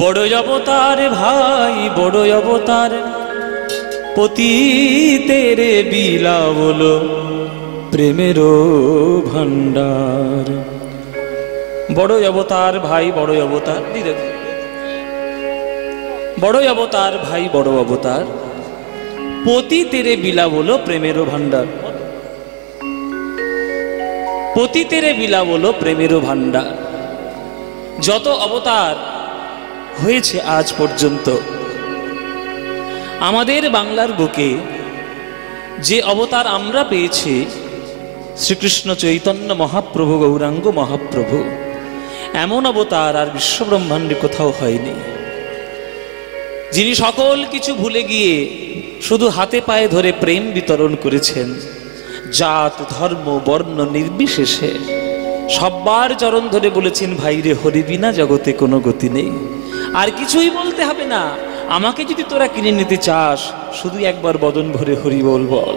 বড় অবতার ভাই বড় অবতার, পতিতের বিলাবল প্রেমের ভান্ডার। বড় অবতার ভাই বড় অবতার, বড় অবতার ভাই বড় অবতার, পতিতের বিলাবল প্রেমের ভান্ডার। পতিতের বিলাবল প্রেমের ভান্ডার। যত অবতার হয়েছে আজ পর্যন্ত, আমাদের বাংলার বুকে যে অবতার আমরা পেয়েছি, শ্রীকৃষ্ণ চৈতন্য মহাপ্রভু গৌরাঙ্গ মহাপ্রভু, এমন অবতার আর বিশ্বব্রহ্মাণ্ডে কোথাও হয়নি, যিনি সকল কিছু ভুলে গিয়ে শুধু হাতে পায়ে ধরে প্রেম বিতরণ করেছেন। জাত ধর্ম বর্ণ নির্বিশেষে সব্বার চরণ ধরে বলেছেন, ভাইরে হরি বিনা জগতে কোনো গতি নেই, আর কিছুই বলতে হবে না, আমাকে যদি তোরা কিনে নিতে চাস শুধু একবার বদন ভরে হরি বল বল।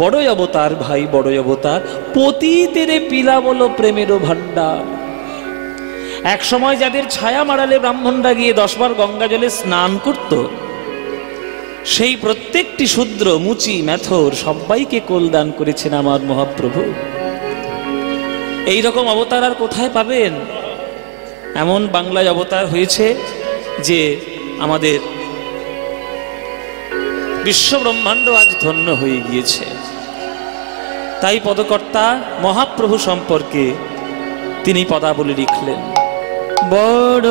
বড় অবতার ভাই বড় অবতার, পতিতের বিলাবল প্রেমের ভান্ডার। এক সময় যাদের ছায়া মারালে ব্রাহ্মণরা গিয়ে 10 বার গঙ্গা জলে স্নান করত, সেই প্রত্যেকটি শূদ্র মুচি মেথর সবাইকে কোলদান করেছেন আমার মহাপ্রভু। এই রকম অবতার আর কোথায় পাবেন? এমন বাংলায় অবতার হয়েছে যে আমাদের বিশ্বব্রহ্মাণ্ড আজ ধন্য হয়ে গিয়েছে। তাই পদকর্তা মহাপ্রভু সম্পর্কে তিনি পদাবলী লিখলেন, বড়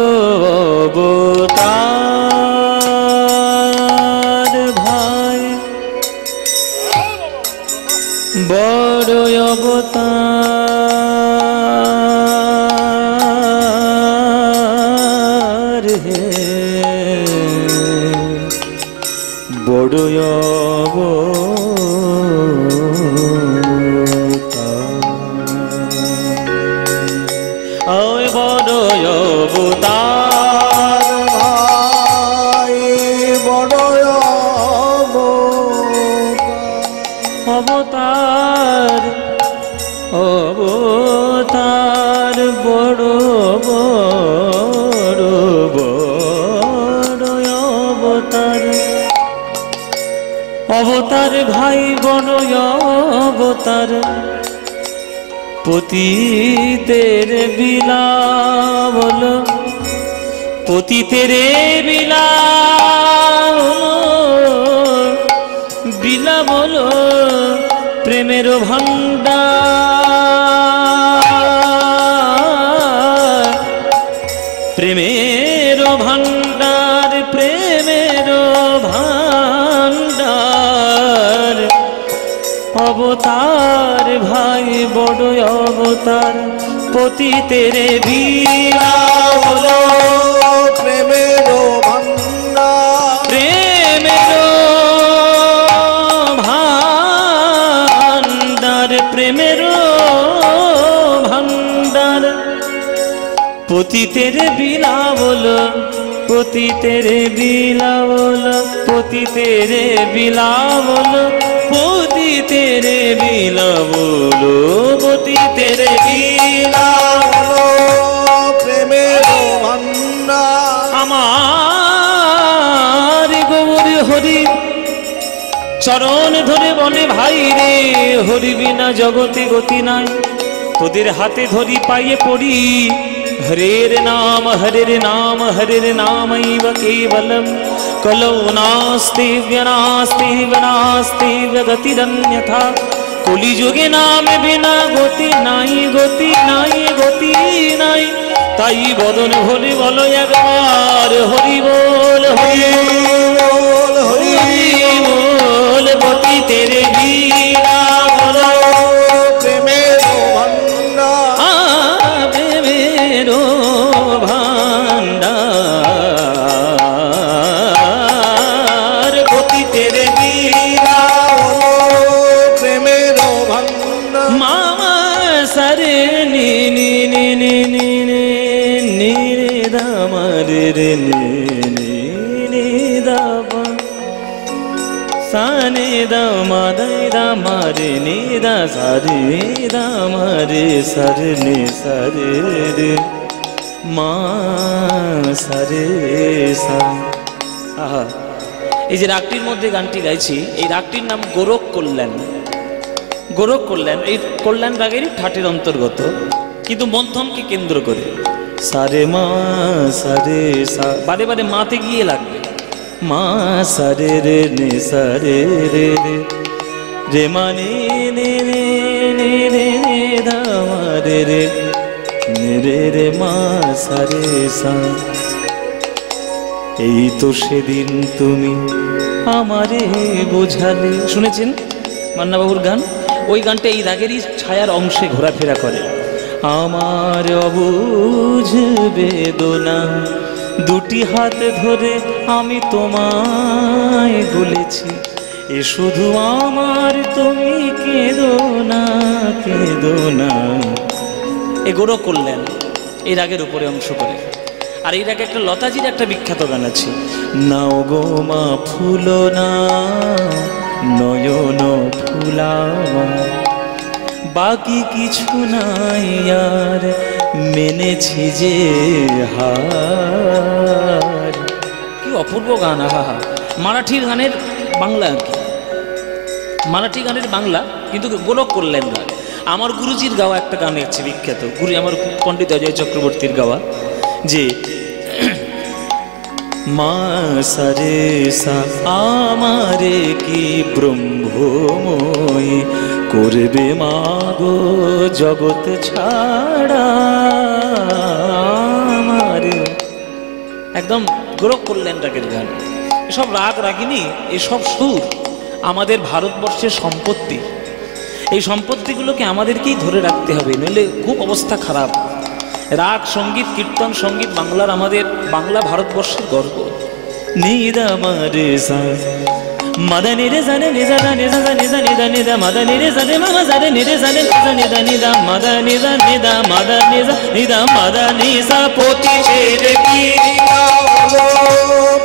অবতার ভাই বড় অবতার, বড় অবতার অবতার বড় বড় বড় অবতার, অবতার ভাই বড় অবতার, পতিতের বিলাবল পতিতের বিলাবল প্রেমের ভান্ডার, প্রেমের ভান্ডার, প্রেমের ভান্ডার। অবতার ভাই বড় অবতার, পতিতের বিলাবল প্রেমের ভান্ডার, প্রেমের ভান্ডার, প্রেমের ভান্ডার। পতিতের বিলাবল পতিতের বিলাবল পতিতের বিলাবল পতিতের বিলাবল পতিতের বিলাবল প্রেমের ভান্ডার। আমার গৌর হরি চরণ ধরে বলে, ভাই রে হরি বিনা জগতে গতি নাই, তোদের হাতে ধরি পাইয়ে পড়ি, হরের নাম হরের নাম হরের নামৈব কেবলম, কলৌ নাস্তি নাস্তি নাস্তি গতিরন্যথা, কলিযুগে নাম বিনা গতি নাই, গতি নাই, গতি নাই। তাই বদন ভরে বলো একবার হরি বল হরি বল হরি বল, পতিতের বিলাবল প্রেমের ভান্ডার, প্রেমের ভান্ডার, পতিতের বিলাবল প্রেমের ভান্ডার। মামা সারে নি নি নি নি নি নি নি রে দামা রে রে নি নি নি দামা সানে দামা দে দামা রে নি দা সারে দামা রে সারে নি সারে রে মা সারে সা। আহা, এই যে রাগটির মধ্যে গানটি গাইছি, এই রাগটির নাম গোরখ কল্যাণ। গোরখ কল্যাণ এই কল্যাণ রাগেরই ঠাটের অন্তর্গত, কিন্তু মধ্যমকে কেন্দ্র করে। সারে মা সারে সা, বারে বারে মাতে গিয়ে লাগবে। মা সারে রে নে সারে রে রে রে মানে নে রে নে রে নে ধা মা রে রে নে রে রে মা সারে সা। এই তো সেদিন তুমি আমারে বোঝালে, শুনেছেন মান্নাবাবুর গান? ওই গানটা এই রাগেরই ছায়ার অংশে ঘোরাফেরা করে। আমার অবুঝ বেদনা দুটি হাত ধরে আমি তোমায় বলেছি, এ শুধু আমার, তুমি কেঁদো না কেঁদো না। এ গোরখ কল্যাণ এই রাগের উপরে অংশ করে। আর এই রাগে একটা লতাজির একটা বিখ্যাত গান আছে, নাও গো মা ফুলো না নয়ন ফুলাওয়া, বাকি কিছু নাই আর মেনেছি যে হার। কি অপূর্ব গান! আহা, মারাঠির গানের বাংলা আর কি, মারাঠি গানের বাংলা, কিন্তু গোরখ কল্যাণ গান। আমার গুরুজির গাওয়া একটা গান আছে বিখ্যাত, গুরু আমার পণ্ডিত অজয় চক্রবর্তীর গাওয়া, যে মা সারে সা আমারে কি ব্রহ্মময়ী করবে মা গো জগৎ ছাড়া আমারে। একদম গোরখ কল্যাণ রাগের গান। এসব রাগ রাগিনী, এসব সুর আমাদের ভারতবর্ষের সম্পত্তি। এই সম্পত্তিগুলোকে আমাদেরকেই ধরে রাখতে হবে, নইলে খুব অবস্থা খারাপ। রাগ সঙ্গীত, কীর্তন সঙ্গীত বাংলার, আমাদের বাংলা ভারতবর্ষের গর্ব। নিদা মারে সা মাদানি রে জানে নিজা জানে জানে নিজা নিদা নিদা মাদানি রে জানে মামা জানে নিরে জানে নিজা নিদা নিদা মাদানি জা নিদা মাদানি জা নিদা মাদানি সা পতি রে কি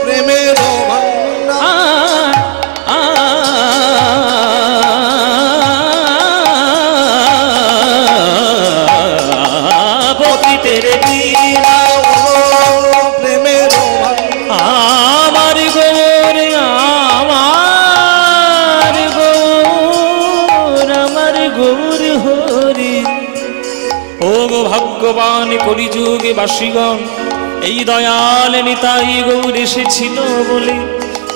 প্রেমের ভান্ডার পতি তেরে কি প্রেমের আমার গৌর আমার গৌর আমার গৌর হরি। ও গো ভাগ্যবান কলিযুগে বাসীগণ, এই দয়াল নিতাই গৌর এসেছিল বলে।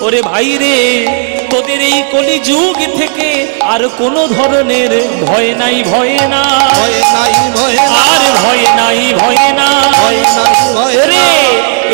ওরে ভাই রে, তোদের এই কলিযুগ থেকে আর কোনো ধরনের ভয় নাই, ভয় না, ভয় নাই ভয় আর ভয় নাই, ভয় না, ভয় নাই ভয় রে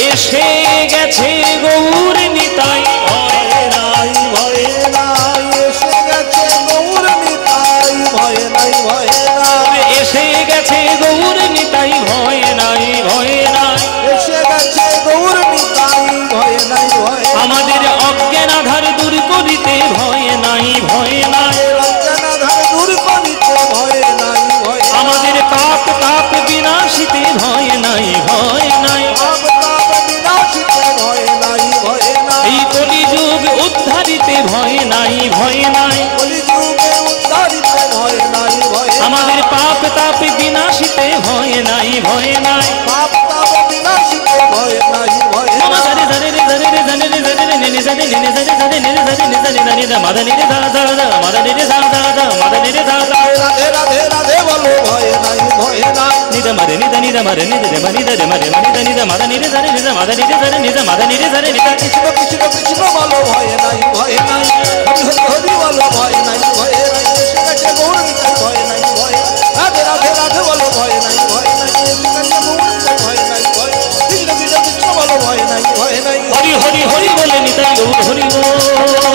এসে গেছে গৌর নিতাই, ভয় নাই, ভয় নাই এসে গেছে গৌর নিতাই, ভয় নাই ভয় নাই এসে গেছে গৌর নিতাই, ভয় নাই, ভয় নাই। এসে গেছে গৌর নিতাই, ভয় নাই ভয় আমাদের অজ্ঞান আধার দূর করিতে ভয় নাই, ভয় নাই। অজ্ঞানাধার দূর করিতে ভয় নাই ভয় নাই। আমাদের পাপ তাপ বিনাশিতে ভয় নাই, ভয় নাই। পাপ তাপ বিনাশিতে ভয় নাই ভয় নাই। এই কলিযুগ উদ্ধারিতে ভয় নাই, ভয় নাই। কলিযুগে উদ্ধারিতে ভয় নাই ভয় নাই। আমাদের পাপ তাপ বিনাশিতে ভয় নাই, ভয় নাই। পাপ তাপ বিনাশিতে ভয় নাই ভয় মামা নাই। জানে জানে রে জানে রে জানে রে জানে রে নিনে জানে নিনে জানে জানে নিনে জানে নিনে জানে জানে দা মাদা নিনে দা দা দা মাদা নিনে দা দা দা মাদা নিনে দা দা রাধে রাধে রাধে বলো ভয় নাই ভয় নাই। নিদা মাদা নিদা নিদা মাদা নিদা রে মানি দা রে মারে মানি দা নিদা মাদা নিনে জানে নিদা মাদা নিনে জানে নিদা মাদা নিনে জানে নিদা। কৃষ্ণ কৃষ্ণ কৃষ্ণ বলো ভয় নাই ভয় নাই। হরি হরি হরি বলো ভয় নাই ভয় নাই। এসে গেছে গৌর নিতাই, ভয় নাই ভয় নাই। রাধে রাধে রাধে বলো ভয় নাই ভয় নাই। এসে গেছে গৌর নিতাই, ভয় নাই ভয় নাই। কৃষ্ণ কৃষ্ণ কৃষ্ণ বলো ভয় নাই ভয় নাই। হরি হরি হরি বলে নিতাই গৌর হরি বল।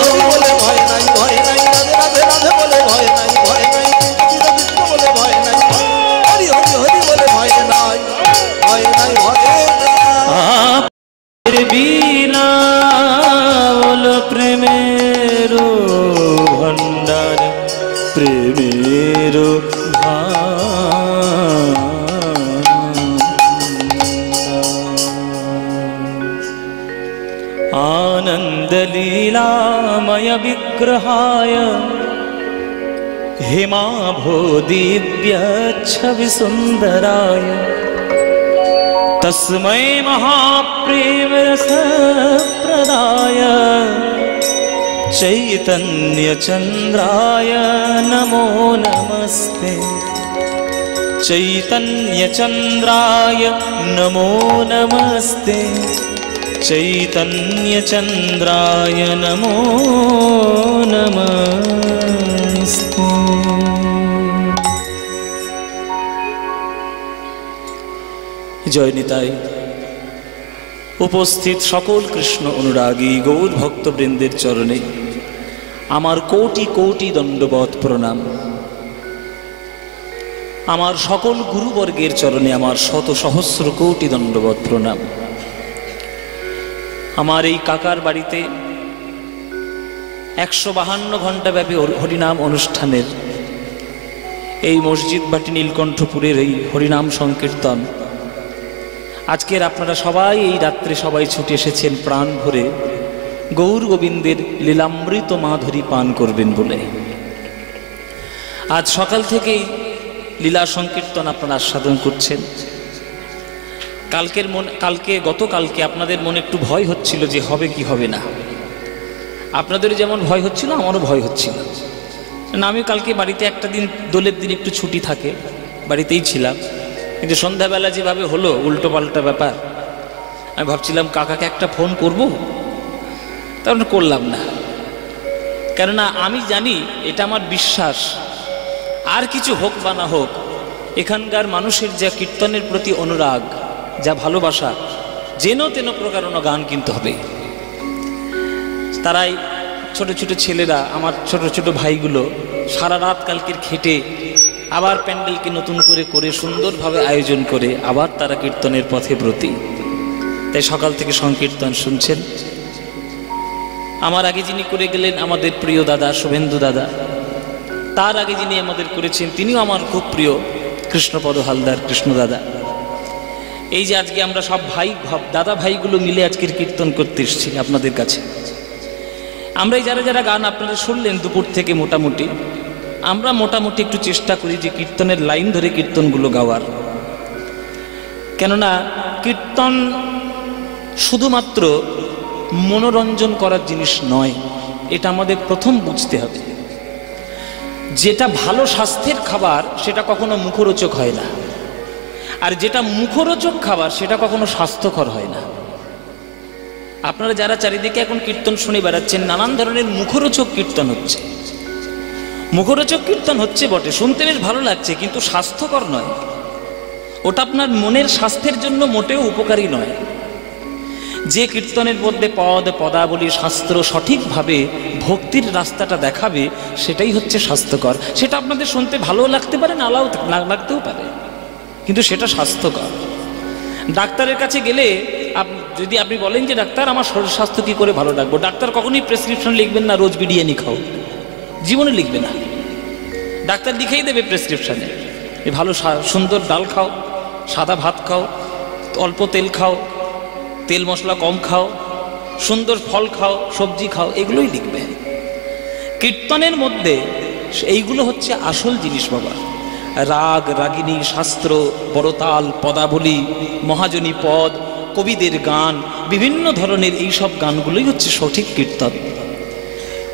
হরি বলে ভয় নাই ভয় নাই। রাধে রাধে রাধে বলে ভয় নাই ভয় নাই। কৃষ্ণ কৃষ্ণ বলে ভয় নাই ভয় নাই। হরি হরি হরি বলে ভয় নাই ভয় নাই ভয় নাই। আপের বিলাল প্রেমের ভণ্ডার, প্রেমের आनंद लीलामय विग्रहाय हेमाभो दिव्य छवि सुंदराय तस्मै महाप्रेमरसप्रदाय चैतन्यचन्द्राय नमो नमस्ते। चैतन्यचन्द्राय नमो नमस्ते। चैतन्यचन्द्राय नमो नमस्ते। जय निताई। उपस्थित सकल कृष्ण अनुरागी गौर भक्तबृंदेर चरणे आमार कोटि कोटि दंडवत प्रणाम। आमार सकल गुरुवर्गेर चरणे आमार शत सहस्र कोटि दंडवत प्रणाम। आमार এই কাকার বাড়িতে 152 ঘন্টা ব্যাপী হরিনাম অনুষ্ঠানের এই মসজিদ বাটি নীলকণ্ঠপুরের এই হরিনাম সংকীর্তন আজকের আপনারা সবাই এই রাত্রে সবাই ছুটে এসেছেন প্রাণ ভরে গৌর গোবিন্দের লীলামৃত মাধুরী পান করবেন বলে। আজ সকাল থেকেই লীলা সংকীর্তন আপনারা আস্বাদন করছেন। গতকালকে আপনাদের মনে একটু ভয় হচ্ছিল যে হবে কি হবে না। আপনাদের যেমন ভয় হচ্ছিল আমারও ভয় হচ্ছিল না। আমি কালকে বাড়িতে একটা দিন দোলের দিন একটু ছুটি থাকে, বাড়িতেই ছিলাম। কিন্তু সন্ধ্যাবেলা যেভাবে হলো উল্টো পাল্টা ব্যাপার, আমি ভাবছিলাম কাকাকে একটা ফোন করব, তখন করলাম না। কেননা আমি জানি, এটা আমার বিশ্বাস, আর কিছু হোক বা না হোক এখানকার মানুষের যা কীর্তনের প্রতি অনুরাগ, যা ভালোবাসা, যেন তেন প্রকারণ গান কিনতে হবে। তারাই ছোট ছোট ছেলেরা, আমার ছোট ছোট ভাইগুলো সারা রাত কালকের খেটে আবার প্যান্ডেলকে নতুন করে করে সুন্দরভাবে আয়োজন করে আবার তারা কীর্তনের পথে ব্রতী। তাই সকাল থেকে সংকীর্তন শুনছেন। আমার আগে যিনি করে গেলেন আমাদের প্রিয় দাদা শুভেন্দু দাদা, তার আগে যিনি আমাদের করেছেন তিনিও আমার খুব প্রিয় কৃষ্ণপদ হালদার কৃষ্ণ দাদা। এই যে আজকে আমরা সব দাদা ভাইগুলো মিলে আজকের কীর্তন করতে এসেছি আপনাদের কাছে। আমরা এই যারা যারা গান আপনারা শুনলেন দুপুর থেকে আমরা মোটামুটি একটু চেষ্টা করি যে কীর্তনের লাইন ধরে কীর্তনগুলো গাওয়ার। কেননা কীর্তন শুধুমাত্র মনোরঞ্জন করার জিনিস নয়, এটা আমাদের প্রথম বুঝতে হবে। যেটা ভালো স্বাস্থ্যের খাবার সেটা কখনো মুখরোচক হয় না, আর যেটা মুখরোচক খাবার সেটা কখনো স্বাস্থ্যকর হয় না। আপনারা যারা চারিদিকে এখন কীর্তন শুনে বেড়াচ্ছেন, নানান ধরনের মুখরোচক কীর্তন হচ্ছে। মুখরোচক কীর্তন হচ্ছে বটে, শুনতে বেশ ভালো লাগছে, কিন্তু স্বাস্থ্যকর নয়। ওটা আপনার মনের স্বাস্থ্যের জন্য মোটেও উপকারী নয়। যে কীর্তনের মধ্যে পদাবলী শাস্ত্র সঠিকভাবে ভক্তির রাস্তাটা দেখাবে সেটাই হচ্ছে স্বাস্থ্যকর। সেটা আপনাদের শুনতে ভালো লাগতে পারে, না লাগতেও পারে, কিন্তু সেটা স্বাস্থ্যকর। ডাক্তারের কাছে গেলে যদি আপনি বলেন যে ডাক্তার আমার শরীর স্বাস্থ্য কী করে ভালো রাখবো, ডাক্তার কখনোই প্রেসক্রিপশন লিখবেন না রোজ বিরিয়ানি খাও, জীবনে লিখবে না। ডাক্তার লিখেই দেবে প্রেসক্রিপশানে যে ভালো সুন্দর ডাল খাও, সাদা ভাত খাও, অল্প তেল খাও, তেল মশলা কম খাও, সুন্দর ফল খাও, সবজি খাও, এগুলোই লিখবে। কীর্তনের মধ্যে এইগুলো হচ্ছে আসল জিনিস বাবা। রাগ, রাগিনী, শাস্ত্র, বড়তাল, পদাবলী, মহাজনী পদ, কবিদের গান, বিভিন্ন ধরনের এইসব গানগুলোই হচ্ছে সঠিক কীর্তন।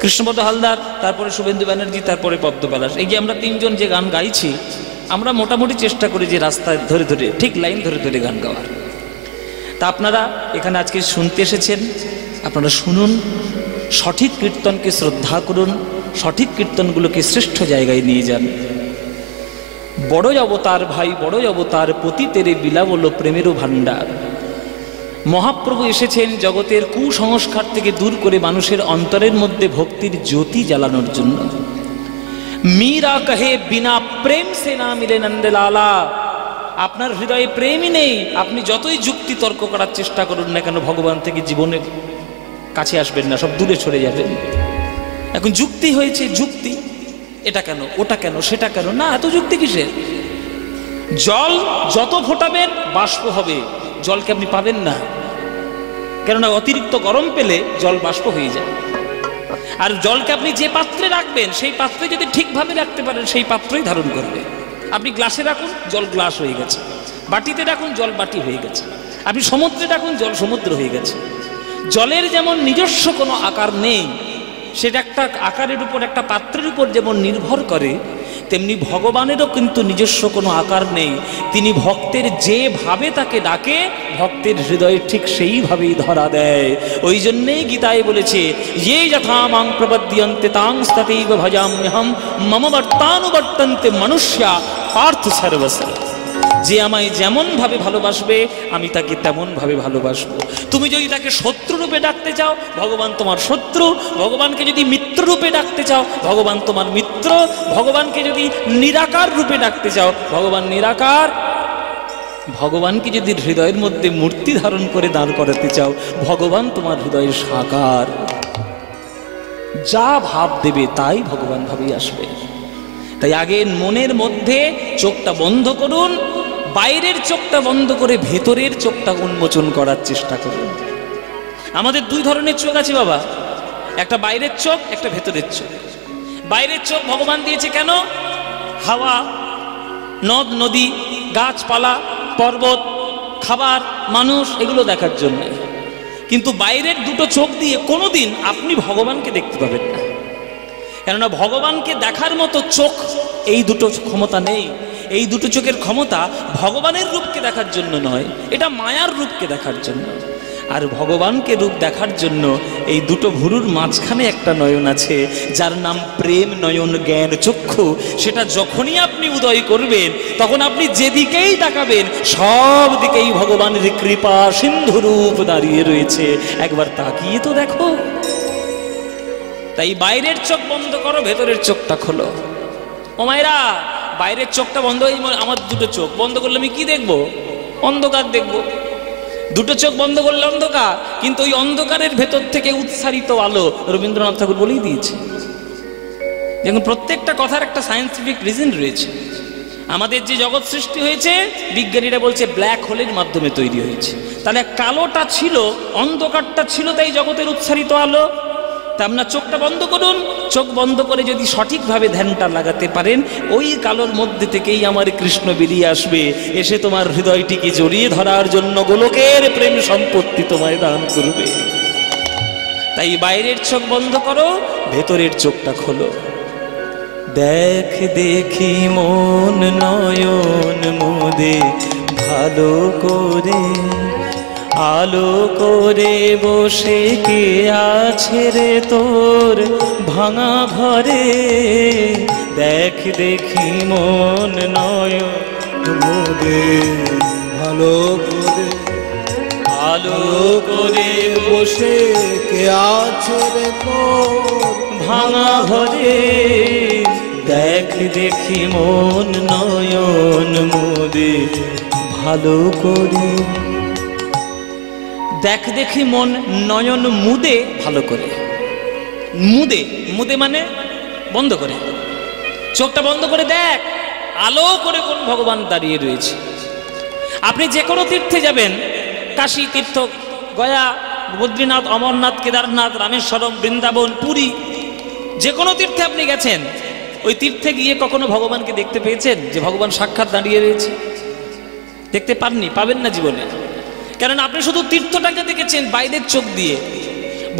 কৃষ্ণপদ হালদার, তারপরে শুভেন্দু ব্যানার্জি, তারপরে পদ্মপলাশ, এই যে আমরা তিনজন যে গান গাইছি, আমরা মোটামুটি চেষ্টা করি যে রাস্তায় ধরে ধরে ঠিক লাইন ধরে ধরে গান গাওয়ার। তা আপনারা এখানে আজকে শুনতে এসেছেন, আপনারা শুনুন, সঠিক কীর্তনকে শ্রদ্ধা করুন, সঠিক কীর্তনগুলোকে শ্রেষ্ঠ জায়গায় নিয়ে যান। বড়ই অবতার ভাই, বড়ই অবতার, পতি তেরে বিলাবল প্রেমেরও ভাণ্ডার। মহাপ্রভু এসেছেন জগতের কুসংস্কার থেকে দূর করে মানুষের অন্তরের মধ্যে ভক্তির জ্যোতি জ্বালানোর জন্য। মীরা কহে বিনা প্রেম সে না মিলে নন্দলালা। আপনার হৃদয়ে প্রেমই নেই, আপনি যতই যুক্তি তর্ক করার চেষ্টা করুন না কেন ভগবান থেকে জীবনে কাছে আসবেন না, সব দূরে সরে যাবেন। এখন যুক্তি হয়েছে, যুক্তি, এটা কেন, ওটা কেন, সেটা কেন, না এত যুক্তি কিসের? জল যত ফোটাবেন বাষ্প হবে, জলকে আপনি পাবেন না। কেননা অতিরিক্ত গরম পেলে জল বাষ্প হয়ে যায়। আর জলকে আপনি যে পাত্রে রাখবেন সেই পাত্রে যদি ঠিকভাবে রাখতে পারেন সেই পাত্রই ধারণ করবে। আপনি গ্লাসে রাখুন, জল গ্লাস হয়ে গেছে। বাটিতে রাখুন, জল বাটি হয়ে গেছে। আপনি সমুদ্রে রাখুন, জল সমুদ্র হয়ে গেছে। জলের যেমন নিজস্ব কোনো আকার নেই, সেটা একটা আকারের উপর, একটা পাত্রের উপর যেমন নির্ভর করে, তেমনি ভগবানেরও কিন্তু নিজস্ব কোনো আকার নেই। তিনি ভক্তের যেভাবে তাকে ডাকে, ভক্তের হৃদয়ে ঠিক সেইভাবেই ধরা দেয়। ওই জন্যেই গীতায় বলেছে, ইয়ে যথা মাং প্রপদ্যন্তে তাং তথৈব ভজাম্যহম মম বর্তানুবর্তন্তে মনুষ্যা পার্থ সর্বস্ব। যে আমায় যেমন ভাবে ভালোবাসবে, আমি তাকে তেমন ভাবে ভালোবাসবো। তুমি যদি তাকে শত্রু রূপে ডাকতে চাও, ভগবান তোমার শত্রু। ভগবানকে যদি মিত্র রূপে ডাকতে চাও, ভগবান তোমার মিত্র। ভগবানকে যদি নিরাকার রূপে ডাকতে চাও, ভগবান নিরাকার। ভগবানকে যদি হৃদয়ের মধ্যে মূর্তি ধারণ করে দাঁড় করাতে চাও, ভগবান তোমার হৃদয়ের সাকার। যা ভাব দেবে তাই ভগবান ভাবেই আসবে। তাই আগে মনের মধ্যে চোখটা বন্ধ করুন, বাইরের চোখটা বন্ধ করে ভেতরের চোখটা উন্মোচন করার চেষ্টা করুন। আমাদের দুই ধরনের চোখ আছে বাবা, একটা বাইরের চোখ, একটা ভেতরের চোখ। বাইরের চোখ ভগবান দিয়েছে কেন? হাওয়া, নদ নদী, গাছপালা, পর্বত, খাবার, মানুষ, এগুলো দেখার জন্য। কিন্তু বাইরের দুটো চোখ দিয়ে কোনোদিন আপনি ভগবানকে দেখতে পাবেন না। কেননা ভগবানকে দেখার মতো চোখ এই দুটো ক্ষমতা নেই। এই দুটো চোখের ক্ষমতা ভগবানের রূপকে দেখার জন্য নয়, এটা মায়ার রূপকে দেখার জন্য। আর ভগবানকে রূপ দেখার জন্য এই দুটো ভুরুর মাঝখানে একটা নয়ন আছে, যার নাম প্রেম নয়ন জ্ঞান চক্ষু। সেটা যখনই আপনি উদয় করবেন, তখন আপনি যেদিকেই তাকাবেন, সব দিকেই ভগবানের কৃপা সিন্ধু রূপ দাঁড়িয়ে রয়েছে। একবার তাকিয়ে তো দেখো। তাই বাইরের চোখ বন্ধ করো, ভেতরের চোখটা খোলো। ও মায়েরা, বাইরের চোখটা বন্ধ, আমার দুটো চোখ বন্ধ করলে আমি কি দেখবো? অন্ধকার দেখবো। দুটো চোখ বন্ধ করলে অন্ধকার, কিন্তু ওই অন্ধকারের ভেতর থেকে উৎসারিত আলো। রবীন্দ্রনাথ ঠাকুর বলেই দিয়েছে। দেখুন, প্রত্যেকটা কথার একটা সায়েন্টিফিক রিজন রয়েছে। আমাদের যে জগৎ সৃষ্টি হয়েছে, বিজ্ঞানীরা বলছে ব্ল্যাক হোলের মাধ্যমে তৈরি হয়েছে। তাহলে কালোটা ছিল, অন্ধকারটা ছিল, তাই জগতের উৎসারিত আলো। তা আপনার চোখটা বন্ধ করুন। চোখ বন্ধ করে যদি সঠিকভাবে ধ্যানটা লাগাতে পারেন, ওই কালোর মধ্যে থেকেই আমার কৃষ্ণ বেরিয়ে আসবে, এসে তোমার হৃদয়টিকে জড়িয়ে ধরার জন্য গোলকের প্রেম সম্পত্তি তোমায় দান করবে। তাই বাইরের চোখ বন্ধ করো, ভেতরের চোখটা খোলো। দেখ দেখি মন নয়ন মুদে ভালো করে, আলো করে বসে কে আছে রে তোর ভাঙা ঘরে। দেখ দেখি মন নয়ন মুদে ভালো করে, আলো করে বসে কে আছে রে তোর ভাঙা ঘরে। দেখ দেখি মন নয়ন মুদে ভালো করে। দেখ দেখি মন নয়ন মুদে ভালো করে। মুদে, মুদে মানে বন্ধ করে। চোখটা বন্ধ করে দেখ, আলো করে কোন ভগবান দাঁড়িয়ে রয়েছে। আপনি যে কোনো তীর্থে যাবেন, কাশী তীর্থ, গয়া, বদ্রীনাথ, অমরনাথ, কেদারনাথ, রামেশ্বরম, বৃন্দাবন, পুরী, যে কোনো তীর্থে আপনি গেছেন, ওই তীর্থে গিয়ে কখনো ভগবানকে দেখতে পেয়েছেন যে ভগবান সাক্ষাৎ দাঁড়িয়ে রয়েছে? দেখতে পাননি, পাবেন না জীবনে। কারণ আপনি শুধু তীর্থটাকে দেখেছেন বাইরের চোখ দিয়ে,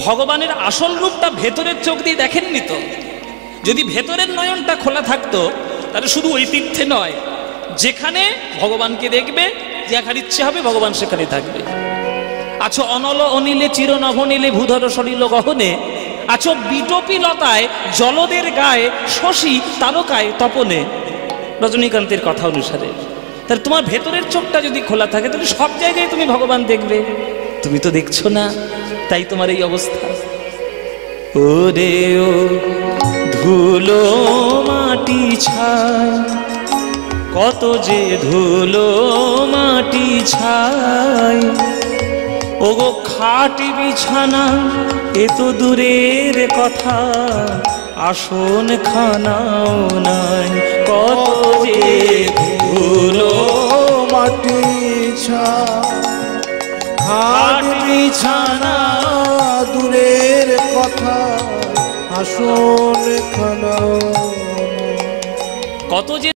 ভগবানের আসল রূপটা ভেতরের চোখ দিয়ে দেখেননি তো। যদি ভেতরের নয়নটা খোলা থাকতো, তাহলে শুধু ওই তীর্থে নয়, যেখানে ভগবানকে দেখবে, যেখানে ইচ্ছে হবে ভগবান সেখানে থাকবে। আছো অনল অনিলে চির নভনীলে ভূধর সলিল গহনে, আছো বিটপি লতায় জলদের গায়ে শশী তারকায় তপনে। রজনীকান্তের কথা অনুসারে। তাহলে তোমার ভেতরের চোখটা যদি খোলা থাকে, তাহলে সব জায়গায় তুমি ভগবান দেখবে। তুমি তো দেখছো না, তাই তোমার এই অবস্থা। ওরে ও ধুলো মাটি ছাই, কত যে ধুলো মাটি ছাই। ওগো খাটি বিছানা এ তো দূরের কথা, আসন খানাও নাই, কত যে